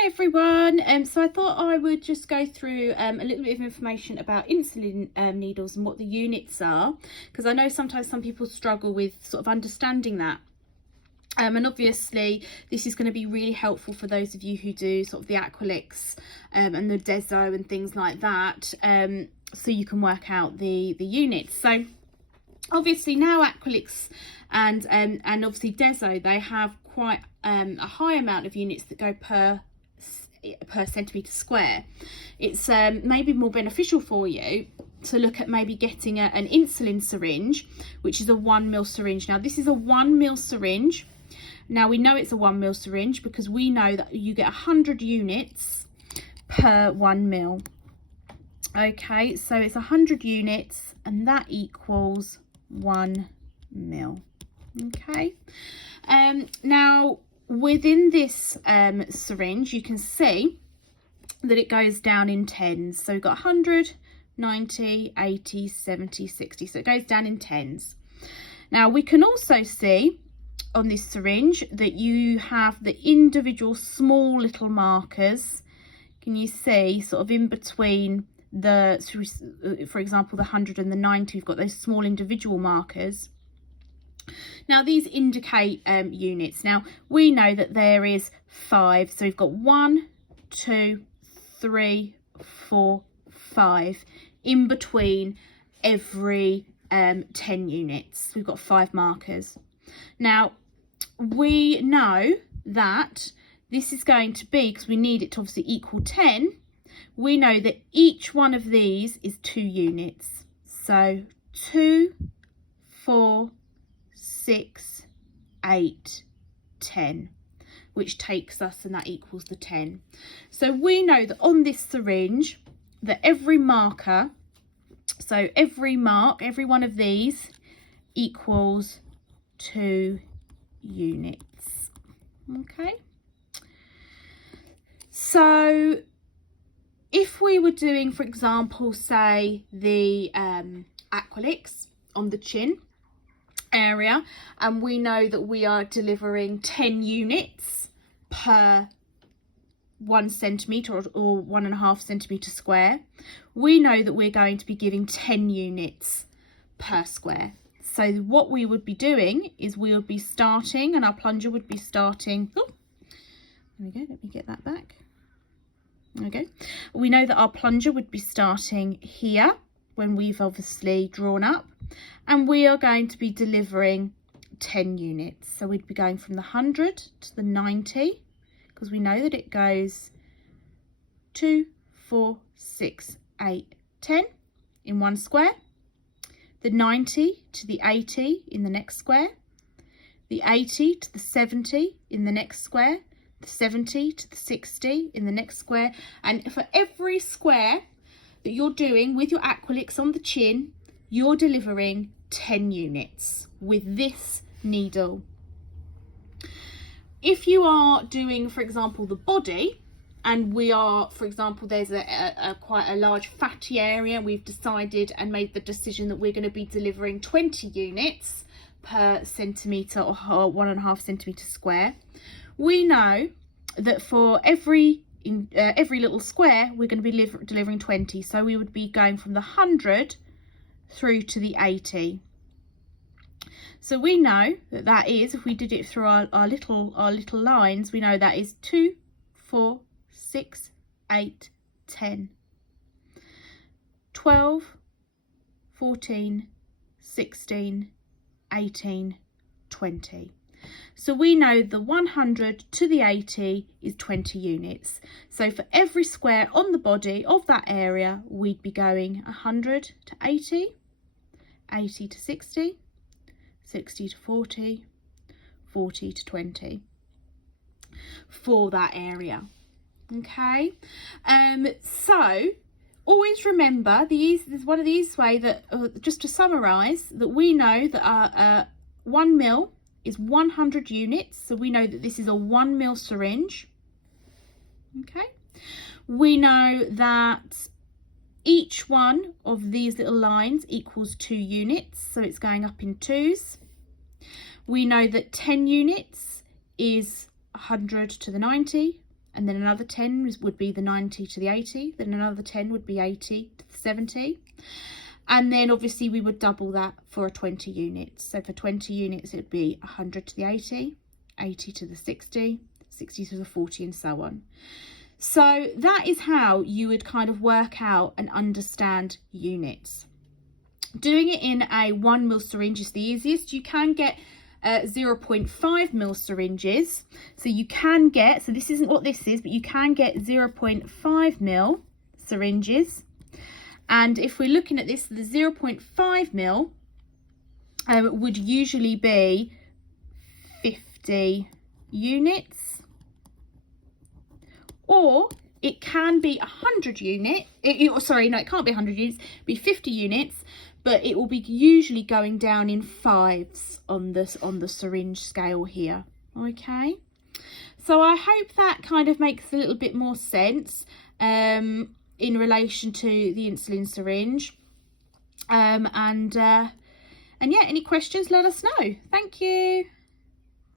Hi everyone, so I thought I would just go through a little bit of information about insulin needles and what the units are, because I know sometimes some people struggle with sort of understanding that. And obviously this is going to be really helpful for those of you who do sort of the Aqualix and the Deso and things like that, so you can work out the units. So obviously now Aqualix and obviously Deso, they have quite a high amount of units that go per centimetre square. It's maybe more beneficial for you to look at maybe getting an insulin syringe, which is a 1 ml syringe. Now this is a 1 ml syringe. Now we know it's a 1 ml syringe because we know that you get 100 units per 1 ml. Okay, so it's 100 units and that equals 1 ml. Okay, now within this syringe you can see that it goes down in tens. So we've got 100, 90, 80, 70, 60, so it goes down in tens. Now we can also see on this syringe that you have the individual small little markers. Can you see sort of in between the, for example, the 100 and the 90, we've got those small individual markers. Now these indicate units. Now we know that there is 5, so we've got 1, 2, 3, 4, 5 in between every 10 units. We've got 5 markers. Now we know that this is going to be, because we need it to obviously equal 10, we know that each one of these is 2 units. So 2, 4, 6, 8, 10, which takes us, and that equals the 10. So we know that on this syringe that every marker, so every mark, every one of these equals 2 units. Okay, so if we were doing, for example, say the Aqualix on the chin area, and we know that we are delivering 10 units per 1 centimetre or 1.5 centimetre square, we know that we're going to be giving 10 units per square. So what we would be doing is we would be starting, and our plunger would be starting, oh, there we go, let me get that back. There we go. We know that our plunger would be starting here when we've obviously drawn up, and we are going to be delivering 10 units. So we'd be going from the 100 to the 90, because we know that it goes 2, 4, 6, 8, 10 in one square, the 90 to the 80 in the next square, the 80 to the 70 in the next square, the 70 to the 60 in the next square. And for every square that you're doing with your Aqualix on the chin, you're delivering 10 units with this needle. If you are doing, for example, the body, and we are, for example, there's a quite a large fatty area, we've decided and made the decision that we're going to be delivering 20 units per centimetre or 1.5 centimetre square, we know that for every little square we're going to be delivering 20. So we would be going from the 100 through to the 80. So we know that that is, if we did it through our little lines, we know that is 2, 4, 6, 8, 10, 12, 14, 16, 18, 20. So we know the 100 to the 80 is 20 units. So for every square on the body of that area, we'd be going 100 to 80, 80 to 60, 60 to 40, 40 to 20 for that area. Okay, so always remember there's one of these way that just to summarize, that we know that our 1 ml is 100 units, so we know that this is a 1 ml syringe. Okay, we know that each one of these little lines equals 2 units, so it's going up in twos. We know that 10 units is 100 to the 90, and then another 10 would be the 90 to the 80, then another 10 would be 80 to the 70, and then obviously we would double that for a 20 units. So for 20 units it would be 100 to the 80, 80 to the 60, 60 to the 40, and so on. So that is how you would kind of work out and understand units. Doing it in a 1 ml syringe is the easiest. You can get 0.5 ml syringes, so you can get, so this isn't what this is, but you can get 0.5 ml syringes. And if we're looking at this, the 0.5 ml would usually be 50 units, or it can be 100 units. Sorry, no, it can't be 100 units, it'll be 50 units, but it will be usually going down in 5s on the syringe scale here. Okay, so I hope that kind of makes a little bit more sense in relation to the insulin syringe. And yeah, any questions, let us know. Thank you.